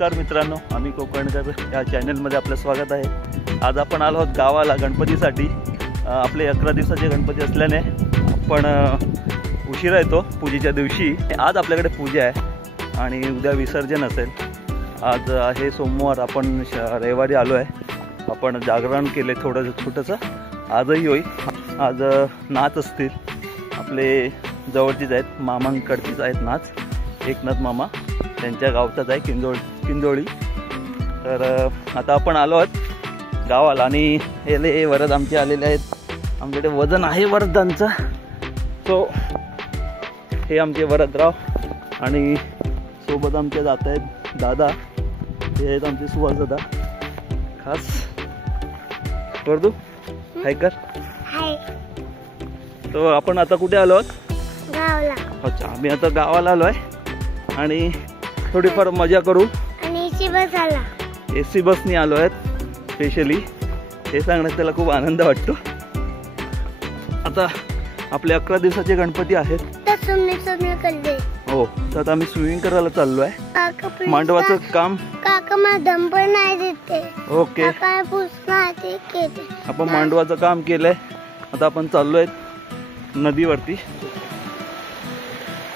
नमस्कार मित्रांनो, आम्ही कोकणकर या चॅनलमध्ये आपलं स्वागत आहे। आज आपण आलो आहोत गावाला गणपतीसाठी। आपले 11 दिवसाचे गणपती असल्याने आपण उशिरा येतो पूजेच्या दिवशी। आज आपल्याकडे पूजा आहे आणि उद्या विसर्जन असेल। आज आहे सोमवार, आपण रविवारी आलो आहे। आपण जागरण केले थोडं छोटंसं, आजही होईल। आज नाच असतील, आपले जवळचीच आहेत, मामांकडचीच आहेत नाच, एकनाथ मामा त्यांच्या गावचाच आहे किंजोळी। तर आता आपण आलो आहोत गावाला आणि हे वरद आमचे आलेले आहेत। आमच्याकडे वजन आहे वरदांचा, तो हे आमचे वरदराव आणि सोबत आमच्या जात आहेत दादा, हे आहेत आमचे सुहास दादा। खास वरदू हाय कर। तो आपण आता कुठे आलो आहोत? गावाला। अच्छा, आम्ही आता गावाला आलो आहे आणि थोडीफार मजा करू। आणि एसी बस आला, एसी बसनी आलो आहेत स्पेशली, हे सांगण्यात त्याला खूप आनंद वाटतो। आता आपले 11 दिवसाचे गणपती आहेत। हो, तर आता आम्ही स्विमिंग करायला चाललो आहे। मांडवाचं काम काका मला दंपण नाही देते। ओके, काय पुसणार ते केले, आपण मांडवाचं काम केलंय। आता आपण चाललोय नदीवरती।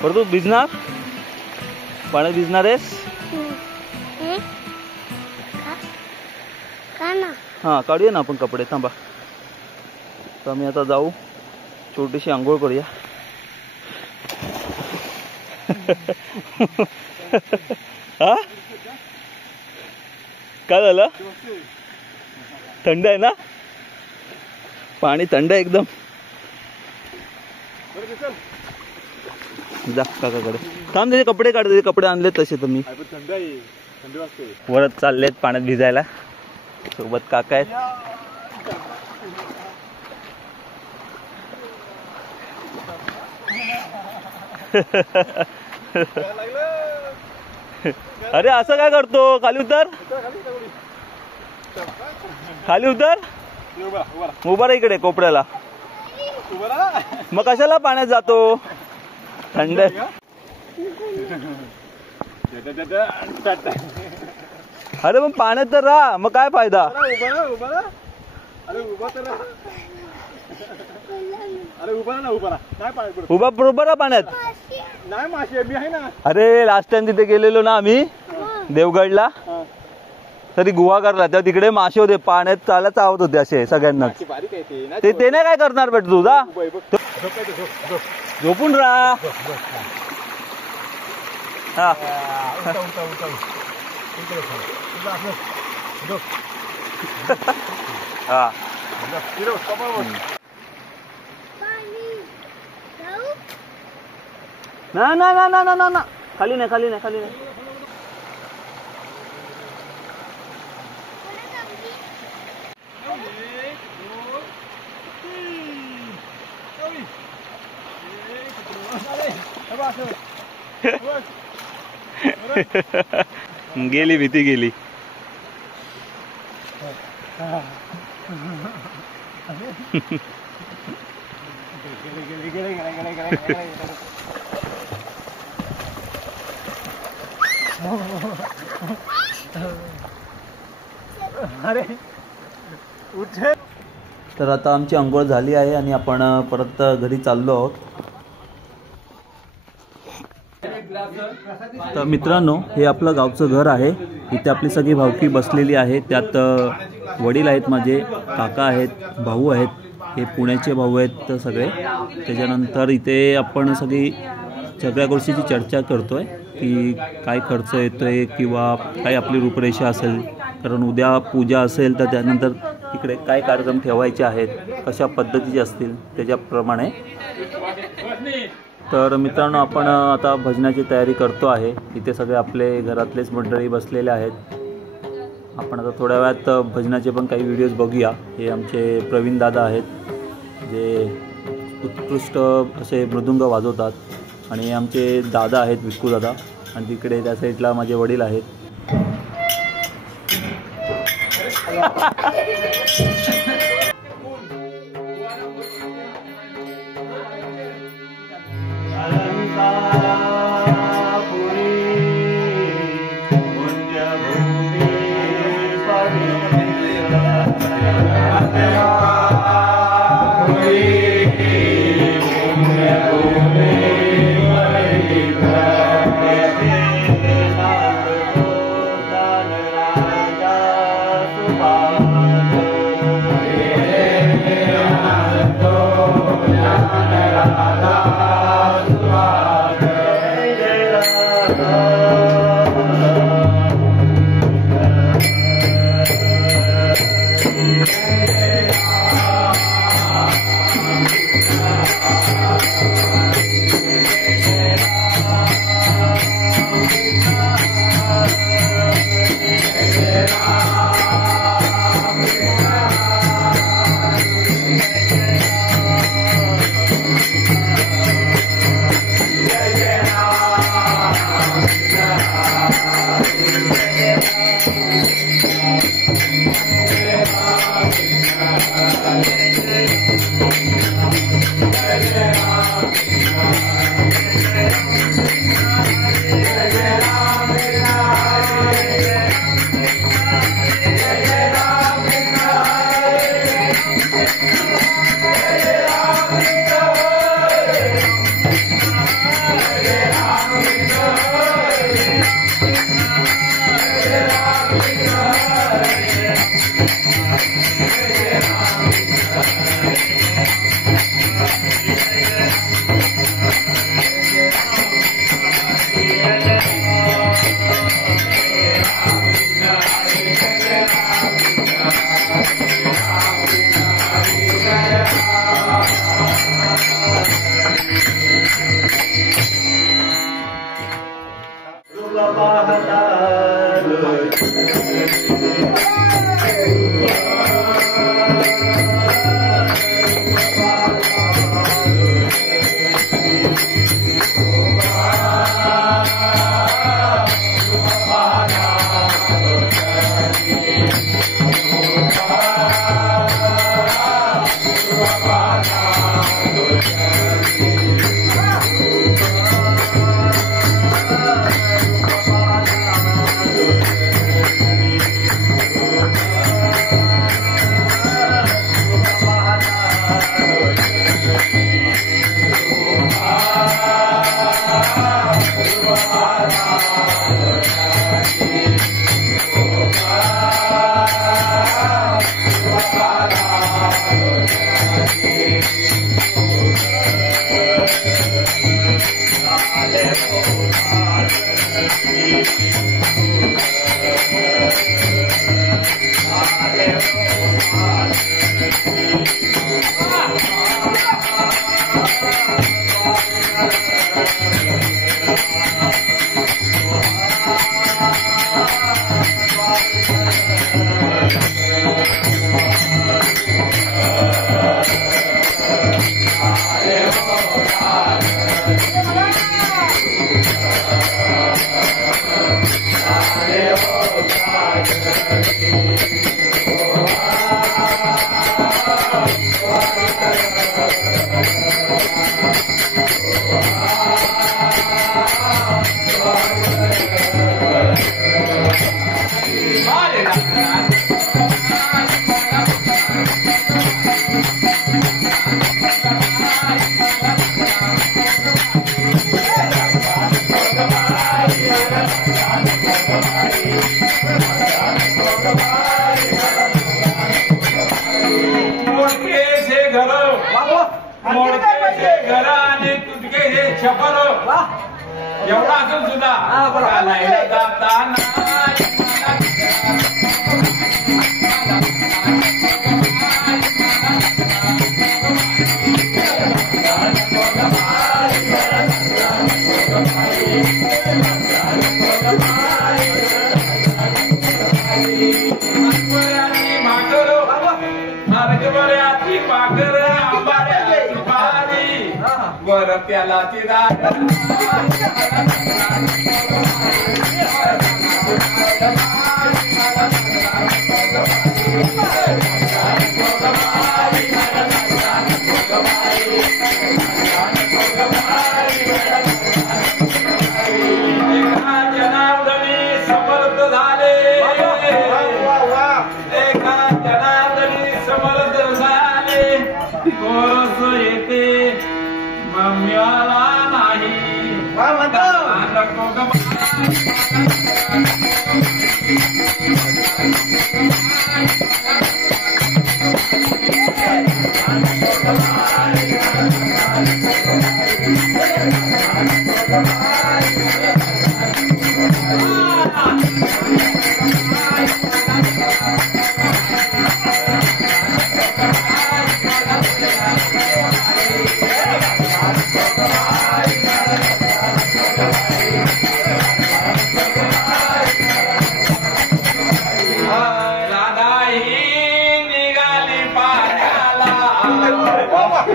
बरं, तू भिजणार, पाण्यात भिजणार आहेस? हां, काढूया ना आपण कपडे, थांबा। तर आम्ही आता जाऊ, छोटीशी आंघोळ करूया। हा, काय झालं? थंड आहे ना पाणी, थंड आहे एकदम। जा काकाकडे, थांब, त्याचे कपडे काढ, त्याचे कपडे आणले तसे तर मी। वरत चाललेत पाण्यात भिजायला, सोबत काका आहेत। अरे असं काय करतो? खाली उतर, खाली उतर, उभा राहा इकडे कोपऱ्याला। मग कशाला पाण्यात जातो? थंड। अरे मग पाण्यात तर राहा, मग काय फायदा? उभा बरोबर आहे पाण्यात। अरे लास्ट टाइम तिथे गेलेलो ना आम्ही देवगडला, तरी गुहागरला, तेव्हा तिकडे मासे होते पाण्यात, चालत चावत होते असे सगळ्यांनाच। ते नाही काय करणार बेट, तुझा झोपून राहा। हा, हा, ना ना ना ना ना ना, खाली नाही, खाली नाही, खाली नाही। गेली भीती, गेली। तर आता आमची अंघोळ झाली आहे आणि आपण परत घरी चाललो आहोत। तर मित्रांनो, हे आपलं गावचं घर आहे। इथे आपली सगळी भावकी बसलेली आहे। त्यात वडील आहेत माझे, काका आहेत, भाऊ आहेत, हे पुण्याचे भाऊ आहेत सगळे। त्याच्यानंतर इथे आपण सगळ्या गोष्टीची चर्चा करतोय की काय खर्च येतोय किंवा काय आपली रूपरेषा असेल, कारण उद्या पूजा असेल तर त्यानंतर इकडे काय कार्यक्रम ठेवायचे आहेत, कशा पद्धतीचे असतील त्याच्याप्रमाणे। तर मित्रांनो, आपण आता भजनाची तयारी करतो आहे। इथे सगळे आपले घरातलेच मंडळी बसलेले आहेत। आपण आता थोड्या वेळात भजनाचे पण काही व्हिडिओज बघूया। हे आमचे प्रवीण दादा आहेत, जे उत्कृष्ट असे मृदुंग वाजवतात, आणि आमचे दादा आहेत विक्कू दादा, आणि तिकडे त्या साईडला माझे वडील आहेत। घराने तुझके हे छपर एवढा असून सुद्धा वर त्याला जनार्दनी समर्थ झाले एका जनार्दनी समर्थ झाले कोरस येते मम्मीला नाही नको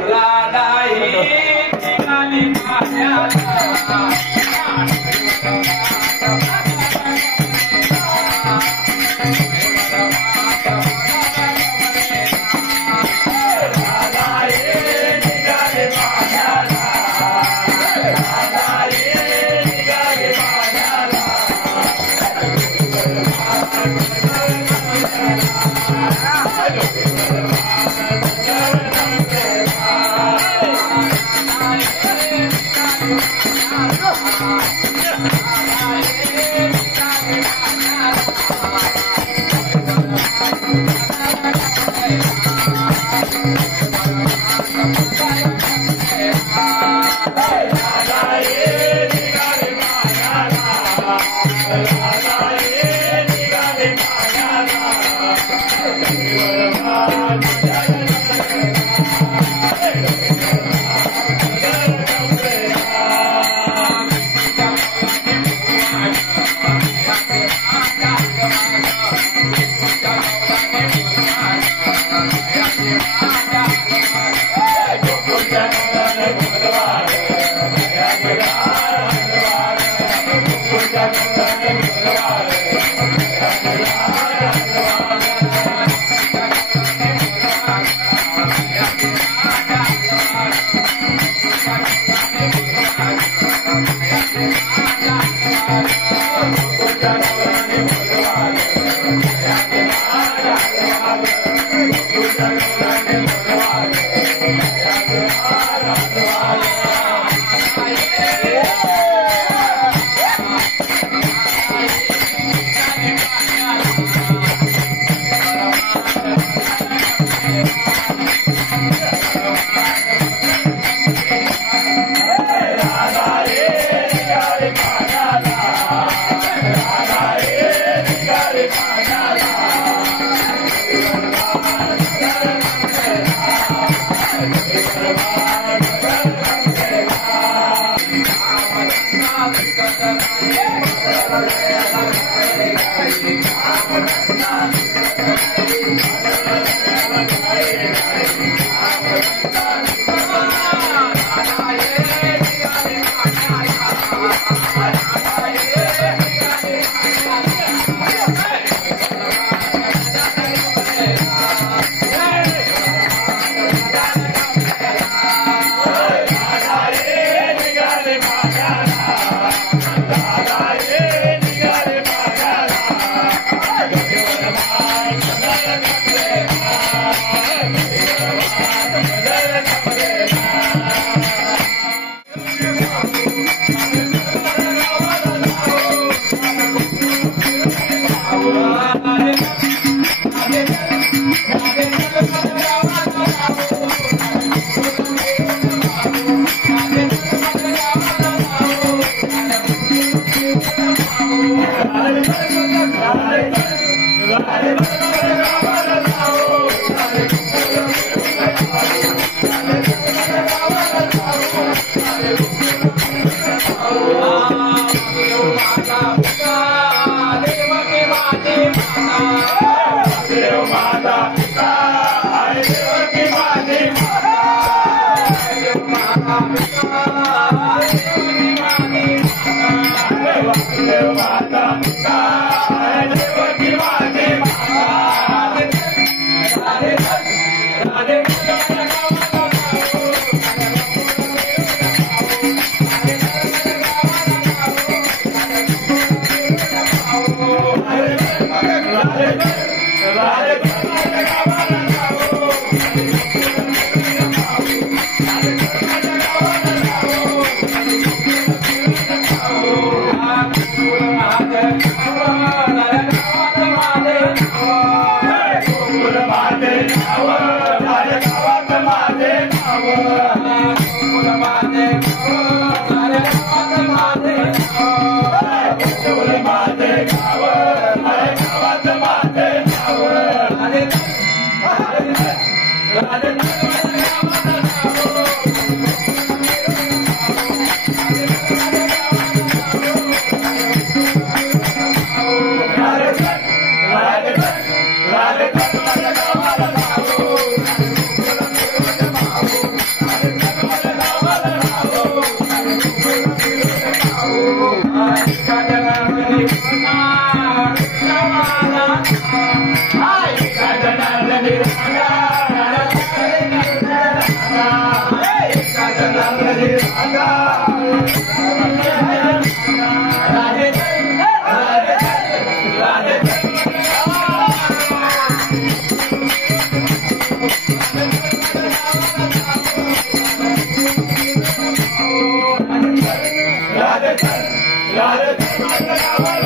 राधा ही निघाली पाण्याला Hare गार